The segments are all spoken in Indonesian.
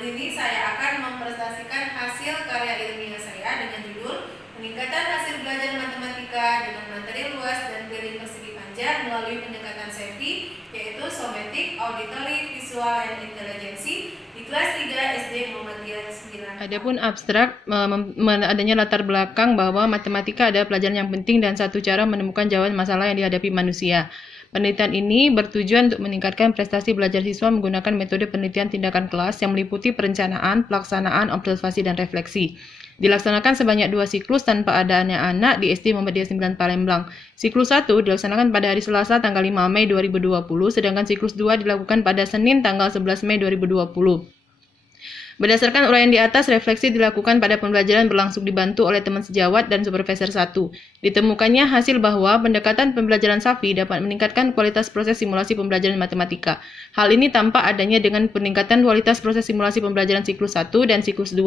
ini saya akan mempresentasikan hasil karya ilmiah saya dengan judul Peningkatan Hasil Belajar Matematika dengan Materi Luas dan Keliling Persegi Panjang melalui pendekatan SEVI, yaitu Somatic, Auditory, Visual, and Intelligency di kelas 3 SD Muhammadiyah 9. Adapun abstrak adanya latar belakang bahwa matematika adalah pelajaran yang penting dan satu cara menemukan jawaban masalah yang dihadapi manusia. Penelitian ini bertujuan untuk meningkatkan prestasi belajar siswa menggunakan metode penelitian tindakan kelas yang meliputi perencanaan, pelaksanaan, observasi, dan refleksi. Dilaksanakan sebanyak 2 siklus tanpa adanya anak di SD Muhammadiyah 9 Palembang. Siklus 1 dilaksanakan pada hari Selasa tanggal 5 Mei 2020, sedangkan siklus 2 dilakukan pada Senin tanggal 11 Mei 2020. Berdasarkan uraian di atas, refleksi dilakukan pada pembelajaran berlangsung dibantu oleh teman sejawat dan supervisor 1. Ditemukannya hasil bahwa pendekatan pembelajaran SAVI dapat meningkatkan kualitas proses simulasi pembelajaran matematika. Hal ini tampak adanya dengan peningkatan kualitas proses simulasi pembelajaran siklus 1 dan siklus 2.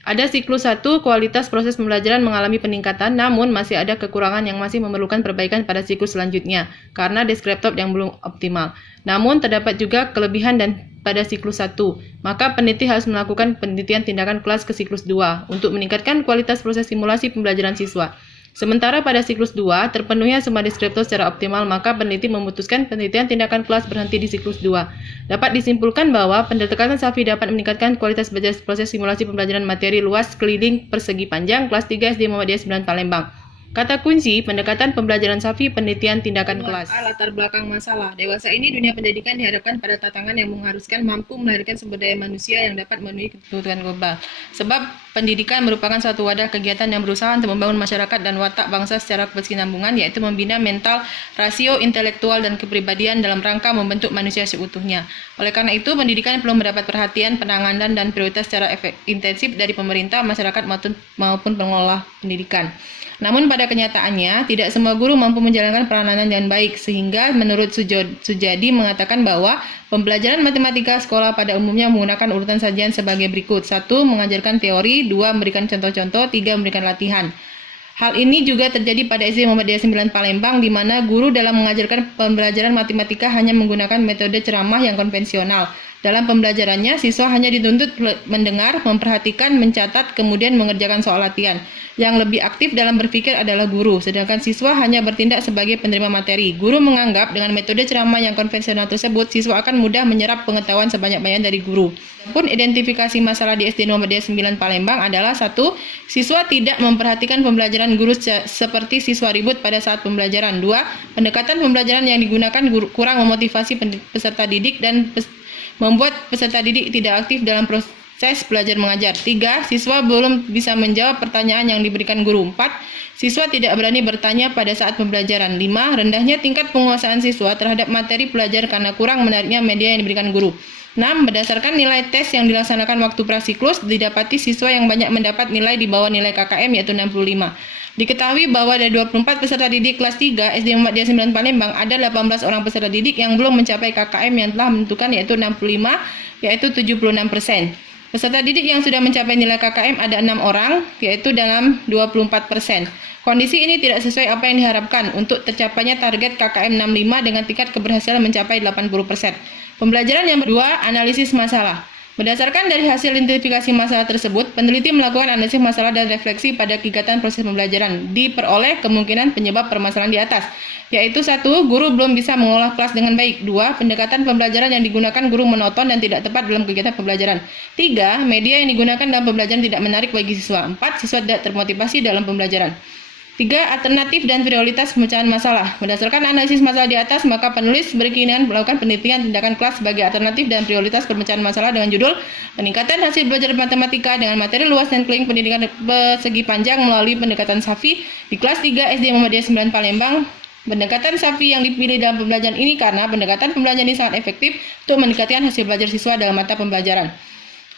Ada siklus 1, kualitas proses pembelajaran mengalami peningkatan, namun masih ada kekurangan yang masih memerlukan perbaikan pada siklus selanjutnya, karena deskriptor yang belum optimal. Namun, terdapat juga kelebihan dan pada siklus 1, maka peneliti harus melakukan penelitian tindakan kelas ke siklus 2 untuk meningkatkan kualitas proses simulasi pembelajaran siswa. Sementara pada siklus 2, terpenuhnya semua deskriptor secara optimal, maka peneliti memutuskan penelitian tindakan kelas berhenti di siklus 2. Dapat disimpulkan bahwa pendekatan SAVI dapat meningkatkan kualitas belajar proses simulasi pembelajaran materi luas keliling persegi panjang kelas 3 SD Muhammadiyah 9 Palembang. Kata kunci, pendekatan pembelajaran SAVI, penelitian tindakan kelas. Latar belakang masalah. Dewasa ini dunia pendidikan dihadapkan pada tantangan yang mengharuskan mampu melahirkan sumber daya manusia yang dapat memenuhi kebutuhan global. Sebab pendidikan merupakan suatu wadah kegiatan yang berusaha untuk membangun masyarakat dan watak bangsa secara berkesinambungan, yaitu membina mental, rasio, intelektual, dan kepribadian dalam rangka membentuk manusia seutuhnya. Oleh karena itu, pendidikan perlu mendapat perhatian, penanganan, dan prioritas secara intensif dari pemerintah, masyarakat, maupun pengelola pendidikan. Namun pada kenyataannya, tidak semua guru mampu menjalankan peranan dengan baik, sehingga menurut Sujadi mengatakan bahwa pembelajaran matematika sekolah pada umumnya menggunakan urutan sajian sebagai berikut. 1. Mengajarkan teori, 2. Memberikan contoh-contoh, 3. Memberikan latihan. Hal ini juga terjadi pada SD Muhammadiyah 9 Palembang, di mana guru dalam mengajarkan pembelajaran matematika hanya menggunakan metode ceramah yang konvensional. Dalam pembelajarannya, siswa hanya dituntut mendengar, memperhatikan, mencatat, kemudian mengerjakan soal latihan. Yang lebih aktif dalam berpikir adalah guru, sedangkan siswa hanya bertindak sebagai penerima materi. Guru menganggap dengan metode ceramah yang konvensional tersebut, siswa akan mudah menyerap pengetahuan sebanyak-banyaknya dari guru. Pun identifikasi masalah di SD Muhammadiyah 9 Palembang adalah 1. Siswa tidak memperhatikan pembelajaran guru seperti siswa ribut pada saat pembelajaran. 2. Pendekatan pembelajaran yang digunakan kurang memotivasi peserta didik dan membuat peserta didik tidak aktif dalam proses belajar mengajar. 3. Siswa belum bisa menjawab pertanyaan yang diberikan guru. 4. Siswa tidak berani bertanya pada saat pembelajaran. 5. Rendahnya tingkat penguasaan siswa terhadap materi belajar karena kurang menariknya media yang diberikan guru. 6. Berdasarkan nilai tes yang dilaksanakan waktu prasiklus, didapati siswa yang banyak mendapat nilai di bawah nilai KKM, yaitu 65. Diketahui bahwa dari 24 peserta didik kelas 3 SD Muhammadiyah 9 Palembang, ada 18 orang peserta didik yang belum mencapai KKM yang telah menentukan, yaitu 65, yaitu 76%. Peserta didik yang sudah mencapai nilai KKM ada 6 orang, yaitu dalam 24%. Kondisi ini tidak sesuai apa yang diharapkan untuk tercapainya target KKM 65 dengan tingkat keberhasilan mencapai 80%. Pembelajaran yang kedua, analisis masalah. Berdasarkan dari hasil identifikasi masalah tersebut, peneliti melakukan analisis masalah dan refleksi pada kegiatan proses pembelajaran. Diperoleh kemungkinan penyebab permasalahan di atas, yaitu 1. Guru belum bisa mengolah kelas dengan baik. 2. Pendekatan pembelajaran yang digunakan guru monoton dan tidak tepat dalam kegiatan pembelajaran. 3. Media yang digunakan dalam pembelajaran tidak menarik bagi siswa. 4. Siswa tidak termotivasi dalam pembelajaran. 3. Alternatif dan prioritas pemecahan masalah. Berdasarkan analisis masalah di atas, maka penulis berkeinginan melakukan penelitian tindakan kelas sebagai alternatif dan prioritas pemecahan masalah dengan judul Peningkatan Hasil Belajar Matematika dengan Materi Luas dan Keliling Pendidikan Persegi Panjang melalui pendekatan SAVI di kelas 3 SD Muhammadiyah 9 Palembang. Pendekatan SAVI yang dipilih dalam pembelajaran ini karena pendekatan pembelajaran ini sangat efektif untuk meningkatkan hasil belajar siswa dalam mata pembelajaran.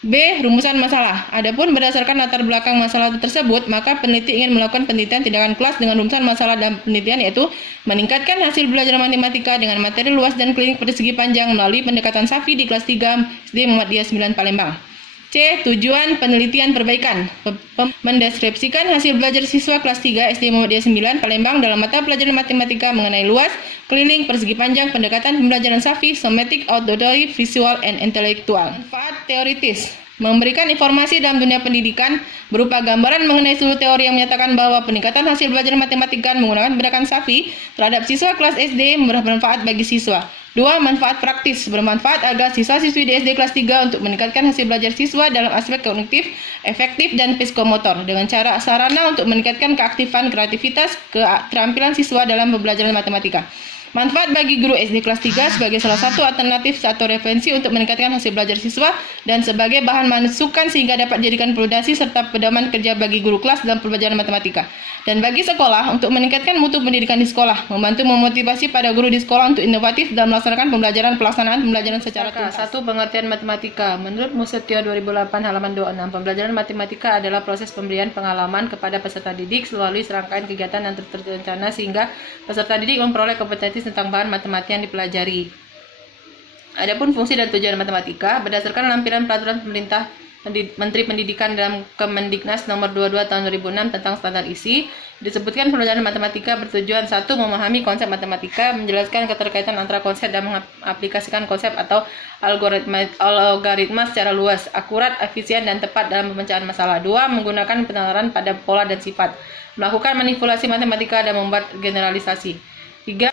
B. Rumusan masalah. Adapun berdasarkan latar belakang masalah tersebut, maka peneliti ingin melakukan penelitian tindakan kelas dengan rumusan masalah dan penelitian, yaitu meningkatkan hasil belajar matematika dengan materi luas dan keliling persegi panjang melalui pendekatan SAVI di kelas 3 SD Muhammadiyah 9 Palembang. C. Tujuan penelitian perbaikan. Mendeskripsikan hasil belajar siswa kelas 3 SD Muhammadiyah 9 Palembang dalam mata pelajaran matematika mengenai luas, keliling, persegi panjang, pendekatan pembelajaran safi, somatic, auditory, visual, and intelektual. Manfaat teoritis. Memberikan informasi dalam dunia pendidikan berupa gambaran mengenai seluruh teori yang menyatakan bahwa peningkatan hasil belajar matematika menggunakan pendekatan safi terhadap siswa kelas SD bermanfaat bagi siswa. 2. Manfaat praktis. Bermanfaat agar siswa-siswi di SD kelas 3 untuk meningkatkan hasil belajar siswa dalam aspek kognitif, efektif, dan psikomotor dengan cara sarana untuk meningkatkan keaktifan, kreativitas, keterampilan siswa dalam pembelajaran matematika. Manfaat bagi guru SD kelas 3 sebagai salah satu alternatif atau referensi untuk meningkatkan hasil belajar siswa dan sebagai bahan masukan sehingga dapat dijadikan fondasi serta pedoman kerja bagi guru kelas dalam pembelajaran matematika. Dan bagi sekolah untuk meningkatkan mutu pendidikan di sekolah, membantu memotivasi pada guru di sekolah untuk inovatif dan melaksanakan pelaksanaan pembelajaran secara tuntas. 1. Pengertian matematika. Menurut Musetio 2008 halaman 26, pembelajaran matematika adalah proses pemberian pengalaman kepada peserta didik melalui serangkaian kegiatan yang terencana sehingga peserta didik memperoleh kompetensi tentang bahan matematika yang dipelajari. Adapun fungsi dan tujuan matematika berdasarkan lampiran peraturan pemerintah Menteri Pendidikan dalam Kemendiknas nomor 22 tahun 2006 tentang standar isi, disebutkan pembelajaran matematika bertujuan 1. Memahami konsep matematika, menjelaskan keterkaitan antara konsep dan mengaplikasikan konsep atau algoritma secara luas, akurat, efisien, dan tepat dalam pemecahan masalah. 2. Menggunakan penalaran pada pola dan sifat, melakukan manipulasi matematika dan membuat generalisasi. 3.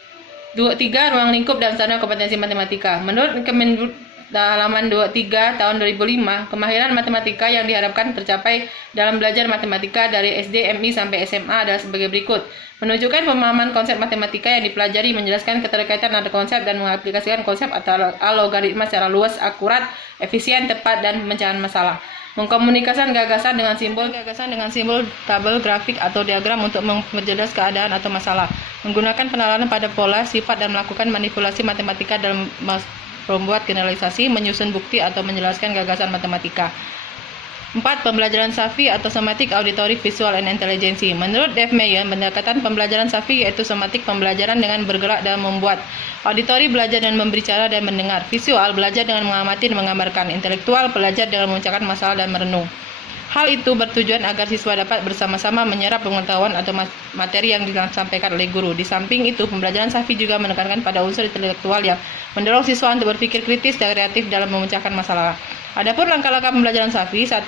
Ruang lingkup dan standar kompetensi matematika. Menurut Kemendikbud halaman 23 tahun 2005, kemahiran matematika yang diharapkan tercapai dalam belajar matematika dari SD, MI sampai SMA adalah sebagai berikut. Menunjukkan pemahaman konsep matematika yang dipelajari, menjelaskan keterkaitan antara konsep dan mengaplikasikan konsep atau algoritma secara luas, akurat, efisien, tepat, dan pemecahan masalah. Mengkomunikasikan gagasan dengan simbol tabel, grafik, atau diagram untuk memperjelas keadaan atau masalah. Menggunakan penalaran pada pola, sifat, dan melakukan manipulasi matematika dalam membuat generalisasi, menyusun bukti, atau menjelaskan gagasan matematika. 4. Pembelajaran safi atau somatic, auditory, visual, and intelligency. Menurut Dave Meyer, pendekatan pembelajaran safi yaitu somatic, pembelajaran dengan bergerak dan membuat. Auditory, belajar dan berbicara dan mendengar. Visual, belajar dengan mengamati dan menggambarkan. Intelektual, belajar dengan memecahkan masalah dan merenung. Hal itu bertujuan agar siswa dapat bersama-sama menyerap pengetahuan atau materi yang disampaikan oleh guru. Di samping itu, pembelajaran safi juga menekankan pada unsur intelektual yang mendorong siswa untuk berpikir kritis dan kreatif dalam memecahkan masalah. Adapun langkah-langkah pembelajaran safi: 1.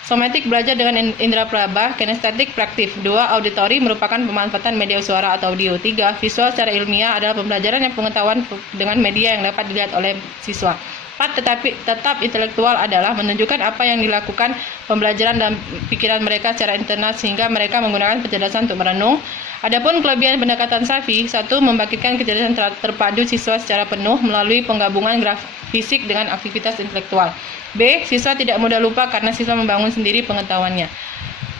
Somatik, belajar dengan indera peraba, kinestetik, praktif. 2. Auditory, merupakan pemanfaatan media suara atau audio. 3. Visual, secara ilmiah adalah pembelajaran yang pengetahuan dengan media yang dapat dilihat oleh siswa. 4. Tetap intelektual adalah menunjukkan apa yang dilakukan pembelajaran dan pikiran mereka secara internal sehingga mereka menggunakan kecerdasan untuk merenung. Adapun kelebihan pendekatan safi: 1. Membangkitkan kecerdasan terpadu siswa secara penuh melalui penggabungan fisik dengan aktivitas intelektual. B. Siswa tidak mudah lupa karena siswa membangun sendiri pengetahuannya.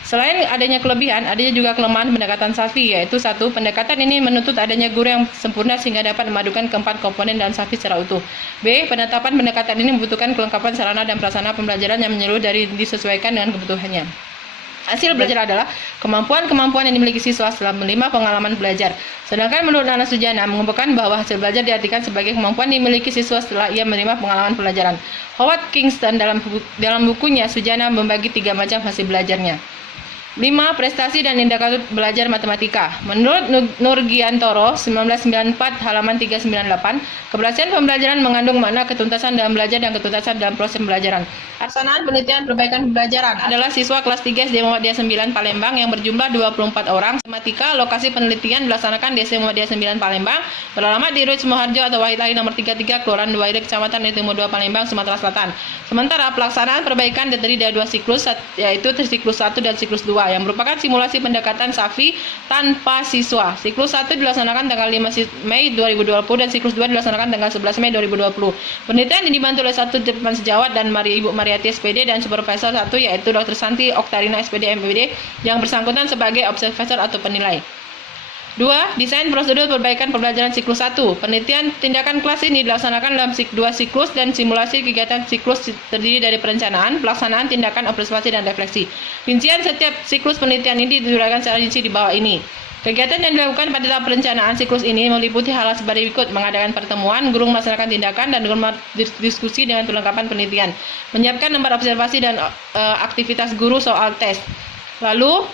Selain adanya kelebihan, adanya juga kelemahan pendekatan safi, yaitu 1. Pendekatan ini menuntut adanya guru yang sempurna sehingga dapat memadukan keempat komponen dalam safi secara utuh. B. Penetapan pendekatan ini membutuhkan kelengkapan sarana dan prasarana pembelajaran yang menyeluruh dari disesuaikan dengan kebutuhannya. Hasil belajar adalah kemampuan-kemampuan yang dimiliki siswa setelah menerima pengalaman belajar. Sedangkan menurut Nana Sujana mengungkapkan bahwa hasil belajar diartikan sebagai kemampuan yang dimiliki siswa setelah ia menerima pengalaman pelajaran. Howard Kingston dalam bukunya Sujana membagi 3 macam hasil belajarnya. 5. Prestasi dan indikator belajar matematika. Menurut Nurgiantoro 1994 halaman 398, keberhasilan pembelajaran mengandung makna ketuntasan dalam belajar dan ketuntasan dalam proses pembelajaran. Pelaksanaan penelitian perbaikan pembelajaran adalah siswa kelas 3 SD Muhammadiyah 9 Palembang yang berjumlah 24 orang. Matematika, lokasi penelitian dilaksanakan di SD Muhammadiyah 9 Palembang, beralamat di Rut Sumoharjo atau Wahid Lahi nomor 33, Kelurahan Duaire, Kecamatan Timur 2 Palembang, Sumatera Selatan. Sementara pelaksanaan perbaikan terdiri dari 2 siklus, yaitu siklus 1 dan siklus 2, yang merupakan simulasi pendekatan safi tanpa siswa. Siklus 1 dilaksanakan tanggal 5 Mei 2020 dan siklus 2 dilaksanakan tanggal 11 Mei 2020. Penelitian ini dibantu oleh 1 Depan Sejawat dan Ibu Mariati SPD dan Supervisor 1 yaitu Dr. Santi Oktarina SPD MPD yang bersangkutan sebagai observator atau penilai. 2. Desain prosedur perbaikan pembelajaran siklus 1. Penelitian tindakan kelas ini dilaksanakan dalam 2 siklus dan simulasi kegiatan siklus terdiri dari perencanaan, pelaksanaan, tindakan, observasi, dan refleksi. Rincian setiap siklus penelitian ini diuraikan secara rinci di bawah ini. Kegiatan yang dilakukan pada tahap perencanaan siklus ini meliputi hal seperti berikut: mengadakan pertemuan, guru melaksanakan tindakan, dan guru diskusi dengan perlengkapan penelitian, menyiapkan lembar observasi dan aktivitas guru soal tes. Lalu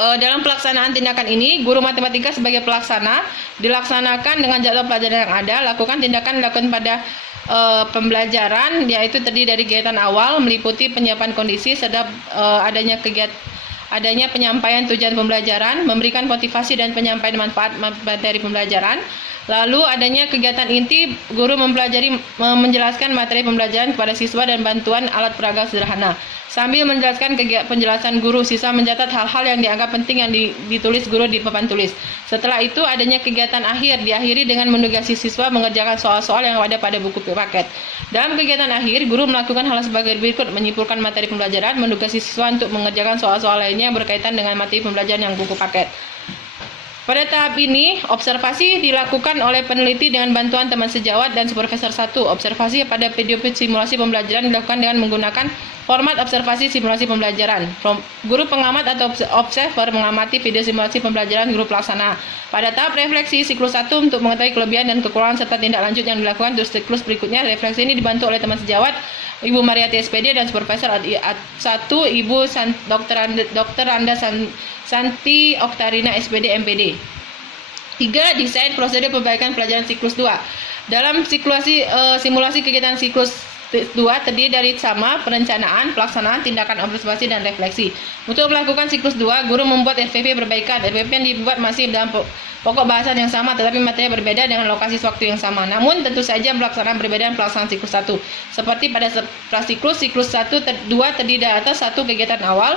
dalam pelaksanaan tindakan ini, guru matematika sebagai pelaksana dilaksanakan dengan jadwal pelajaran yang ada. Lakukan tindakan dilakukan pada pembelajaran, yaitu terdiri dari kegiatan awal meliputi penyiapan kondisi, serta adanya penyampaian tujuan pembelajaran, memberikan motivasi dan penyampaian manfaat materi pembelajaran. Lalu adanya kegiatan inti, guru menjelaskan materi pembelajaran kepada siswa dan bantuan alat peraga sederhana. Sambil menjelaskan penjelasan guru, siswa mencatat hal-hal yang dianggap penting yang ditulis guru di papan tulis. Setelah itu adanya kegiatan akhir, diakhiri dengan menugasi siswa mengerjakan soal-soal yang ada pada buku paket. Dalam kegiatan akhir, guru melakukan hal sebagai berikut: menyimpulkan materi pembelajaran, menugasi siswa untuk mengerjakan soal-soal lainnya yang berkaitan dengan materi pembelajaran yang buku paket. Pada tahap ini, observasi dilakukan oleh peneliti dengan bantuan teman sejawat dan supervisor 1. Observasi pada video simulasi pembelajaran dilakukan dengan menggunakan format observasi simulasi pembelajaran. Guru pengamat atau observer mengamati video simulasi pembelajaran guru pelaksana. Pada tahap refleksi siklus 1 untuk mengetahui kelebihan dan kekurangan serta tindak lanjut yang dilakukan untuk siklus berikutnya. Refleksi ini dibantu oleh teman sejawat Ibu Mariati SPD dan supervisor 1 Ibu Dr. Anda Santi Oktarina SPD MPD. 3. Desain prosedur perbaikan pelajaran siklus 2. Dalam simulasi kegiatan siklus 2 terdiri dari sama, perencanaan, pelaksanaan, tindakan observasi, dan refleksi. Untuk melakukan siklus 2, guru membuat RPP perbaikan. RPP yang dibuat masih dalam pokok bahasan yang sama, tetapi materi berbeda dengan lokasi waktu yang sama. Namun tentu saja pelaksanaan berbeda dengan pelaksanaan siklus 1. Seperti pada siklus 1 2 terdiri dari atas 1 kegiatan awal,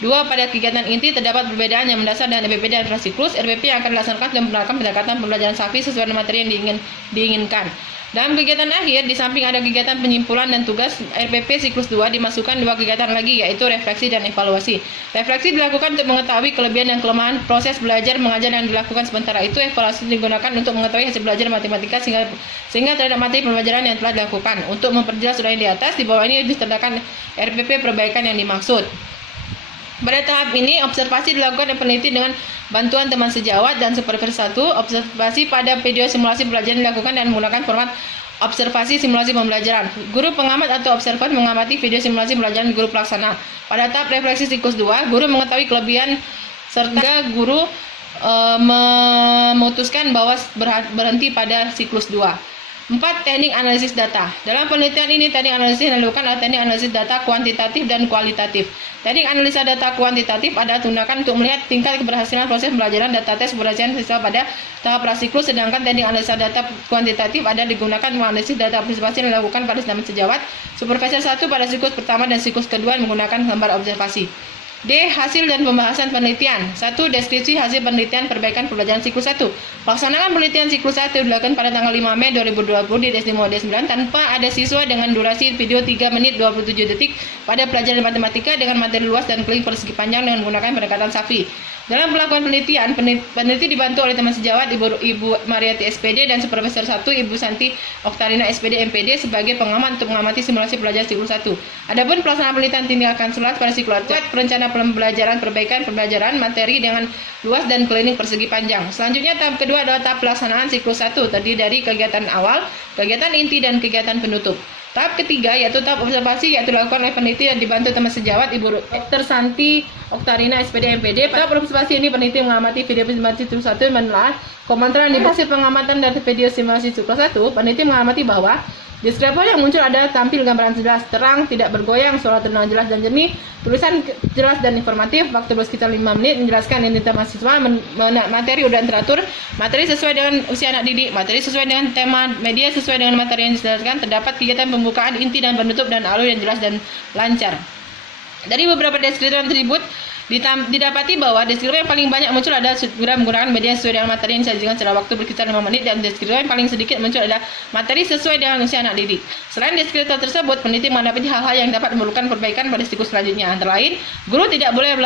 2 pada kegiatan inti terdapat perbedaan yang mendasar dengan RPP dan siklus. RPP yang akan dilaksanakan dan menerapkan pendekatan pembelajaran SAFI sesuai dengan materi yang diinginkan. Dalam kegiatan akhir, di samping ada kegiatan penyimpulan dan tugas, RPP siklus 2 dimasukkan 2 kegiatan lagi, yaitu refleksi dan evaluasi. Refleksi dilakukan untuk mengetahui kelebihan dan kelemahan proses belajar mengajar yang dilakukan, sementara itu evaluasi digunakan untuk mengetahui hasil belajar matematika sehingga terhadap materi pembelajaran yang telah dilakukan. Untuk memperjelas sudah yang di atas, di bawah ini ditandai RPP perbaikan yang dimaksud. Pada tahap ini, observasi dilakukan oleh peneliti dengan bantuan teman sejawat dan supervisor 1. Observasi pada video simulasi pembelajaran dilakukan dan menggunakan format observasi simulasi pembelajaran. Guru pengamat atau observer mengamati video simulasi pembelajaran guru pelaksana. Pada tahap refleksi siklus 2, guru mengetahui kelebihan serta guru memutuskan bahwa berhenti pada siklus 2. 4. Teknik analisis data. Dalam penelitian ini, teknik analisis yang dilakukan adalah teknik analisis data kuantitatif dan kualitatif. Teknik analisa data kuantitatif adalah digunakan untuk melihat tingkat keberhasilan proses pembelajaran data tes keberhasilan siswa pada tahap prasiklus, sedangkan teknik analisa data kuantitatif adalah digunakan menganalisis data observasi yang dilakukan pada teman sejawat supervisor 1 pada siklus pertama dan siklus kedua menggunakan lembar observasi. D. Hasil dan pembahasan penelitian. 1. Deskripsi hasil penelitian perbaikan pembelajaran siklus 1. Pelaksanaan penelitian siklus 1 dilakukan pada tanggal 5 Mei 2020 di D5 D9 tanpa ada siswa dengan durasi video 3 menit 27 detik pada pelajaran matematika dengan materi luas dan keliling persegi panjang dengan menggunakan pendekatan SAFI. Dalam melakukan penelitian, peneliti dibantu oleh teman sejawat Ibu Mariati SPD dan supervisor 1 Ibu Santi Oktarina SPD MPD sebagai pengamat untuk mengamati simulasi pelajaran siklus 1. Adapun pelaksanaan penelitian tindakan sulat pada siklus 1, perencanaan pembelajaran perbaikan pembelajaran materi dengan luas dan keliling persegi panjang. Selanjutnya tahap kedua adalah tahap pelaksanaan siklus 1 terdiri dari kegiatan awal, kegiatan inti, dan kegiatan penutup. Tahap ketiga yaitu tahap observasi, yaitu dilakukan oleh peneliti dan dibantu teman sejawat Ibu Dr. Santi Oktarina SPD MPD. Tahap observasi ini peneliti mengamati video simulasi siklus 1 menelaah komentar di hasil pengamatan dari video simulasi siklus 1. Peneliti mengamati bahwa diskriper yang muncul adalah tampil gambaran jelas, terang, tidak bergoyang, suara tenang jelas dan jernih, tulisan jelas dan informatif, waktu sekitar 5 menit, menjelaskan identitas mahasiswa, materi udah teratur, materi sesuai dengan usia anak didik, materi sesuai dengan tema, media sesuai dengan materi yang dijelaskan, terdapat kegiatan pembukaan, inti dan penutup, dan alur yang jelas dan lancar. Dari beberapa deskriptor tersebut, didapati bahwa deskriptor yang paling banyak muncul adalah segera menggunakan media sesuai dengan materi yang disajikan secara waktu berkisar 5 menit, dan deskriptor yang paling sedikit muncul adalah materi sesuai dengan usia anak didik. Selain deskriptor tersebut, peneliti mendapati hal-hal yang dapat memerlukan perbaikan pada siklus selanjutnya. Antara lain, guru tidak boleh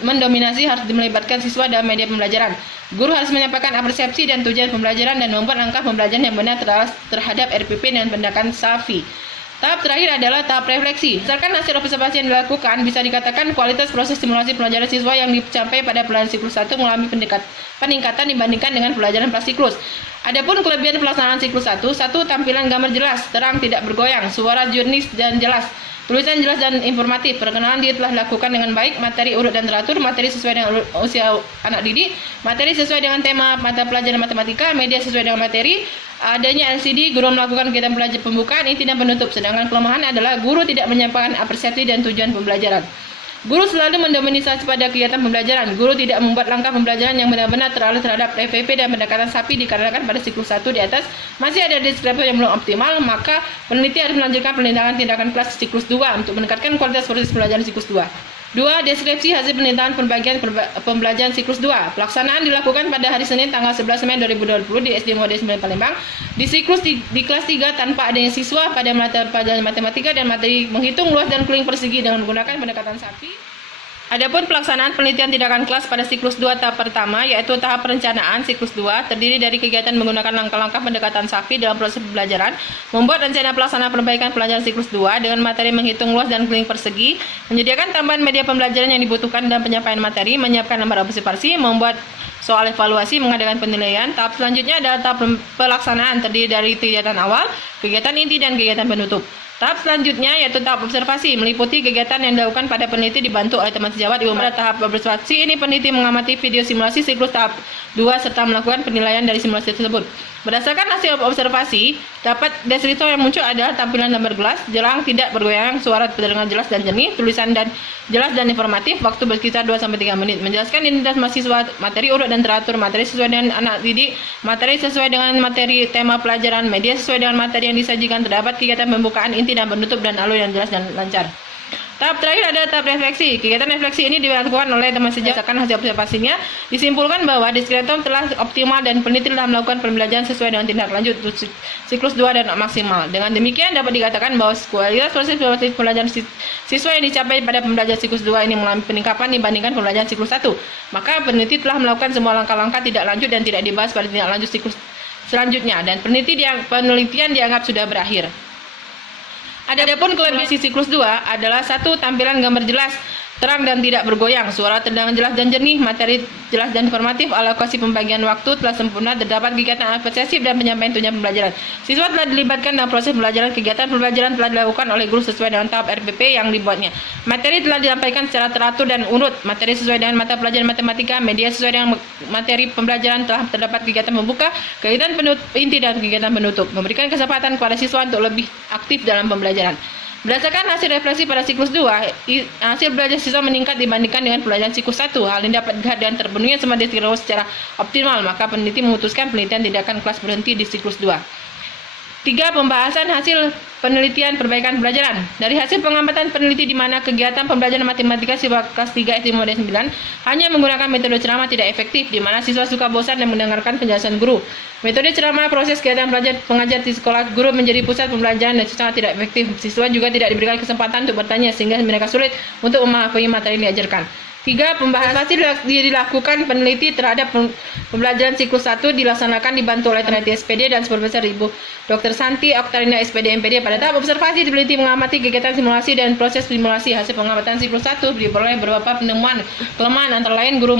mendominasi, harus melibatkan siswa dalam media pembelajaran. Guru harus menyampaikan persepsi dan tujuan pembelajaran dan membuat langkah pembelajaran yang benar terhadap RPP dan pendekatan SAFI. Tahap terakhir adalah tahap refleksi. Berdasarkan hasil observasi yang dilakukan, bisa dikatakan kualitas proses simulasi pembelajaran siswa yang dicapai pada pelajaran siklus 1 mengalami peningkatan dibandingkan dengan pelajaran prasiklus. Adapun kelebihan pelaksanaan siklus 1, tampilan gambar jelas, terang, tidak bergoyang, suara jernih dan jelas, tulisan jelas dan informatif, perkenalan diri telah dilakukan dengan baik, materi urut dan teratur, materi sesuai dengan usia anak didik, materi sesuai dengan tema mata pelajaran matematika, media sesuai dengan materi, adanya LCD, guru melakukan kegiatan pembelajaran pembukaan, inti dan penutup. Sedangkan kelemahan adalah guru tidak menyampaikan persepsi dan tujuan pembelajaran. Guru selalu mendominasi pada kegiatan pembelajaran. Guru tidak membuat langkah pembelajaran yang benar-benar terlalu terhadap FVP dan pendekatan SAPI dikarenakan pada siklus 1 di atas masih ada diskrepansi yang belum optimal, maka peneliti harus melanjutkan tindakan kelas siklus 2 untuk meningkatkan kualitas proses pembelajaran siklus 2. 2. Deskripsi hasil penelitian pembagian pembelajaran siklus 2. Pelaksanaan dilakukan pada hari Senin tanggal 11 Mei 2020 di SD Mode 9 Palembang. Di siklus di kelas 3 tanpa adanya siswa pada mata pelajaran matematika dan materi menghitung luas dan keliling persegi dengan menggunakan pendekatan SAPI. Adapun pelaksanaan penelitian tindakan kelas pada siklus 2 tahap pertama, yaitu tahap perencanaan siklus 2, terdiri dari kegiatan menggunakan langkah-langkah pendekatan SAPI dalam proses pembelajaran, membuat rencana pelaksanaan perbaikan pelajaran siklus 2 dengan materi menghitung luas dan keliling persegi, menyediakan tambahan media pembelajaran yang dibutuhkan dan penyampaian materi, menyiapkan lembar observasi, membuat soal evaluasi, mengadakan penilaian. Tahap selanjutnya adalah tahap pelaksanaan, terdiri dari kegiatan awal, kegiatan inti, dan kegiatan penutup. Tahap selanjutnya yaitu tahap observasi, meliputi kegiatan yang dilakukan pada peneliti dibantu oleh teman sejawat. Pada tahap observasi ini peneliti mengamati video simulasi siklus tahap 2 serta melakukan penilaian dari simulasi tersebut. Berdasarkan hasil observasi, dapat deskriptor yang muncul adalah tampilan gambar gelas, jelas, tidak bergoyang, suara terdengar jelas dan jernih, tulisan dan jelas dan informatif, waktu berkisar 2-3 menit. Menjelaskan identitas mahasiswa, materi urut dan teratur, materi sesuai dengan anak didik, materi sesuai dengan materi tema pelajaran, media sesuai dengan materi yang disajikan, terdapat kegiatan pembukaan, inti dan penutup, dan alur yang jelas dan lancar. Tahap terakhir adalah tahap refleksi. Kegiatan refleksi ini dilakukan oleh teman sejawat. Berdasarkan hasil observasinya, disimpulkan bahwa deskriptor telah optimal dan peneliti telah melakukan pembelajaran sesuai dengan tindak lanjut siklus 2 dan maksimal. Dengan demikian dapat dikatakan bahwa kualitas proses pembelajaran siswa yang dicapai pada pembelajaran siklus 2 ini mengalami peningkatan dibandingkan pembelajaran siklus 1. Maka peneliti telah melakukan semua langkah-langkah tidak lanjut dan tidak dibahas pada tindak lanjut siklus selanjutnya, dan penelitian dianggap sudah berakhir. Adapun kelebihan siklus 2 adalah 1. Tampilan gambar jelas, terang dan tidak bergoyang, suara terdengar jelas dan jernih, materi jelas dan informatif, alokasi pembagian waktu telah sempurna, terdapat kegiatan apresiasi dan penyampaian tujuan pembelajaran. Siswa telah dilibatkan dalam proses pembelajaran, kegiatan pembelajaran telah dilakukan oleh guru sesuai dengan tahap RPP yang dibuatnya. Materi telah disampaikan secara teratur dan urut, materi sesuai dengan mata pelajaran matematika, media sesuai dengan materi pembelajaran, telah terdapat kegiatan membuka, kegiatan inti dan kegiatan penutup, memberikan kesempatan kepada siswa untuk lebih aktif dalam pembelajaran. Berdasarkan hasil refleksi pada siklus 2, hasil belajar siswa meningkat dibandingkan dengan pelajaran siklus 1. Hal ini dapat dilihat dan terpenuhnya semua deskripsi secara optimal, maka peneliti memutuskan penelitian tindakan kelas berhenti di siklus 2. 3. Pembahasan hasil penelitian perbaikan pembelajaran. Dari hasil pengamatan peneliti di mana kegiatan pembelajaran matematika siswa kelas 3 SD Mode 9 hanya menggunakan metode ceramah tidak efektif, di mana siswa suka bosan dan mendengarkan penjelasan guru. Metode ceramah proses kegiatan belajar pengajar di sekolah guru menjadi pusat pembelajaran dan sangat tidak efektif. Siswa juga tidak diberikan kesempatan untuk bertanya sehingga mereka sulit untuk memahami materi yang diajarkan. 3. Pembahasan dilakukan peneliti terhadap pembelajaran siklus 1 dilaksanakan dibantu oleh peneliti SPD dan supervisor Ibu Dr. Santi Oktarina SPD MPD. Pada tahap observasi, peneliti mengamati kegiatan simulasi dan proses simulasi. Hasil pengamatan siklus 1 diperoleh beberapa penemuan kelemahan, antara lain guru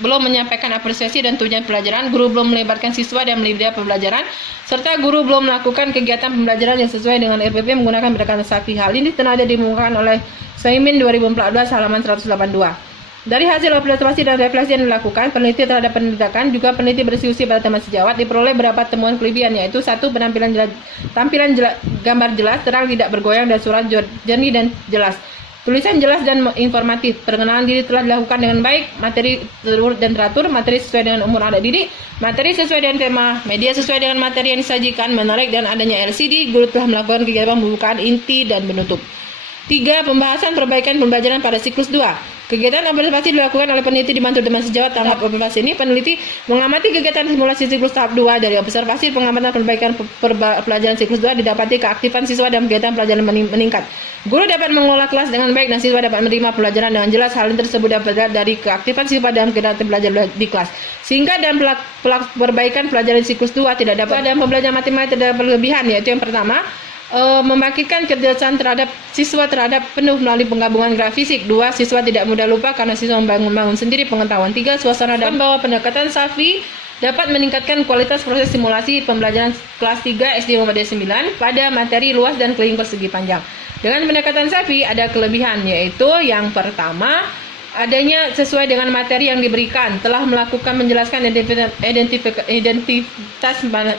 belum menyampaikan apresiasi dan tujuan pelajaran, guru belum melibatkan siswa dan media pembelajaran, serta guru belum melakukan kegiatan pembelajaran yang sesuai dengan RPP menggunakan pendekatan SAPI. Hal ini telah dimuatkan oleh Saimin 2014 halaman 182. Dari hasil observasi dan refleksi yang dilakukan peneliti terhadap pendidikan, juga peneliti berdiskusi pada teman sejawat, diperoleh beberapa temuan kelebihan, yaitu 1. Tampilan gambar jelas, terang, tidak bergoyang, dan suara jernih dan jelas, tulisan jelas dan informatif, perkenalan diri telah dilakukan dengan baik, materi terurut dan teratur, materi sesuai dengan umur anak didik, materi sesuai dengan tema, media sesuai dengan materi yang disajikan, menarik, dan adanya LCD, guru telah melakukan kegiatan pembukaan, inti, dan penutup. 3. Pembahasan perbaikan pembelajaran pada siklus 2. Kegiatan observasi dilakukan oleh peneliti dibantu teman sejawat. Tahap observasi ini peneliti mengamati kegiatan simulasi siklus tahap 2. Dari observasi pengamatan perbaikan pelajaran siklus 2 didapati keaktifan siswa dalam kegiatan pelajaran meningkat. Guru dapat mengelola kelas dengan baik dan siswa dapat menerima pelajaran dengan jelas. Hal ini tersebut dapat dilihat dari keaktifan siswa dalam kegiatan belajar di kelas. Sehingga dalam perbaikan pelajaran siklus 2 tidak dapat dalam pembelajaran matematika terdapat berlebihan, yaitu yang pertama, membangkitkan kecerdasan terhadap siswa terhadap penuh melalui penggabungan gerak fisik. 2. Siswa tidak mudah lupa karena siswa membangun sendiri pengetahuan. 3. Suasana dan bahwa pendekatan Safi dapat meningkatkan kualitas proses simulasi pembelajaran kelas 3 SD Muhammadiyah 9 pada materi luas dan keliling persegi panjang. Dengan pendekatan Safi ada kelebihan, yaitu yang pertama, adanya sesuai dengan materi yang diberikan, telah melakukan menjelaskan identitas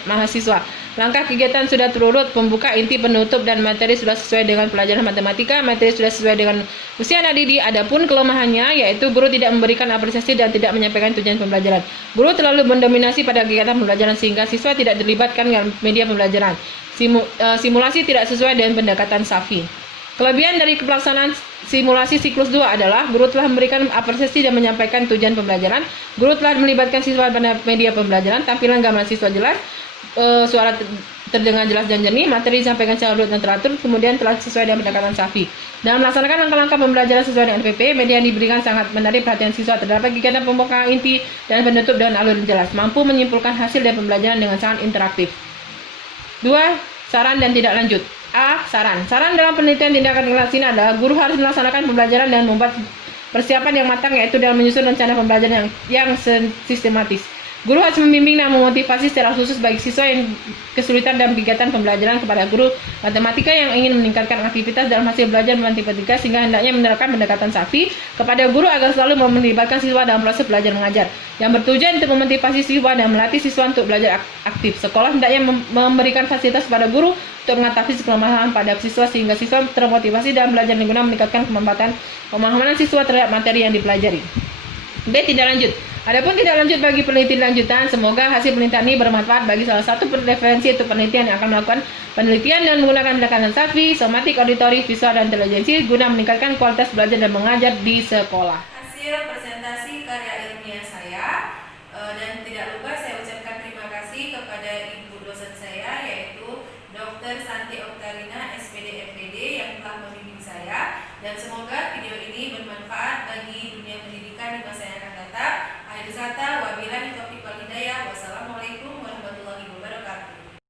mahasiswa. Langkah kegiatan sudah terurut, pembuka, inti, penutup, dan materi sudah sesuai dengan pelajaran matematika, materi sudah sesuai dengan usia anak didik. Adapun kelemahannya yaitu guru tidak memberikan apresiasi dan tidak menyampaikan tujuan pembelajaran. Guru terlalu mendominasi pada kegiatan pembelajaran sehingga siswa tidak dilibatkan dengan media pembelajaran. Simulasi tidak sesuai dengan pendekatan Safi. Kelebihan dari pelaksanaan simulasi siklus 2 adalah guru telah memberikan apresiasi dan menyampaikan tujuan pembelajaran, guru telah melibatkan siswa pada media pembelajaran, tampilan gambar siswa jelas, suara terdengar jelas dan jernih, materi disampaikan secara urut dan teratur, kemudian telah sesuai dengan pendekatan Safi. Dalam melaksanakan langkah-langkah pembelajaran sesuai dengan NPP, media yang diberikan sangat menarik perhatian siswa. Terdapat kegiatan pembuka, inti, dan penutup dengan alur yang jelas, mampu menyimpulkan hasil dari pembelajaran dengan sangat interaktif. 2. Saran dan tidak lanjut. A. Saran. Saran dalam penelitian tindakan kelas ini adalah guru harus melaksanakan pembelajaran dan membuat persiapan yang matang, yaitu dalam menyusun rencana pembelajaran yang sistematis. Guru harus membimbing dan memotivasi secara khusus bagi siswa yang kesulitan dalam kegiatan pembelajaran kepada guru matematika yang ingin meningkatkan aktivitas dalam hasil belajar matematika, sehingga hendaknya menerapkan pendekatan Safi kepada guru agar selalu melibatkan siswa dalam proses belajar mengajar yang bertujuan untuk memotivasi siswa dan melatih siswa untuk belajar aktif. Sekolah hendaknya memberikan fasilitas kepada guru untuk mengatasi kelemahan pada siswa sehingga siswa termotivasi dalam belajar dengan meningkatkan pemahaman siswa terhadap materi yang dipelajari. B. Tidak lanjut. Adapun tidak lanjut bagi penelitian lanjutan, semoga hasil penelitian ini bermanfaat bagi salah satu referensi untuk penelitian yang akan melakukan penelitian dan menggunakan pendekatan Safi, somatik, auditori, visual, dan intelijensi guna meningkatkan kualitas belajar dan mengajar di sekolah. Hasil presentasi karya ilmiah saya, dan tidak lupa saya ucapkan terima kasih kepada ibu dosen saya, yaitu Dr. Santi Oktarina, SPD FPD, yang telah membimbing saya, dan semoga video ini bermanfaat bagi dunia pendidikan di masa yang akan datang.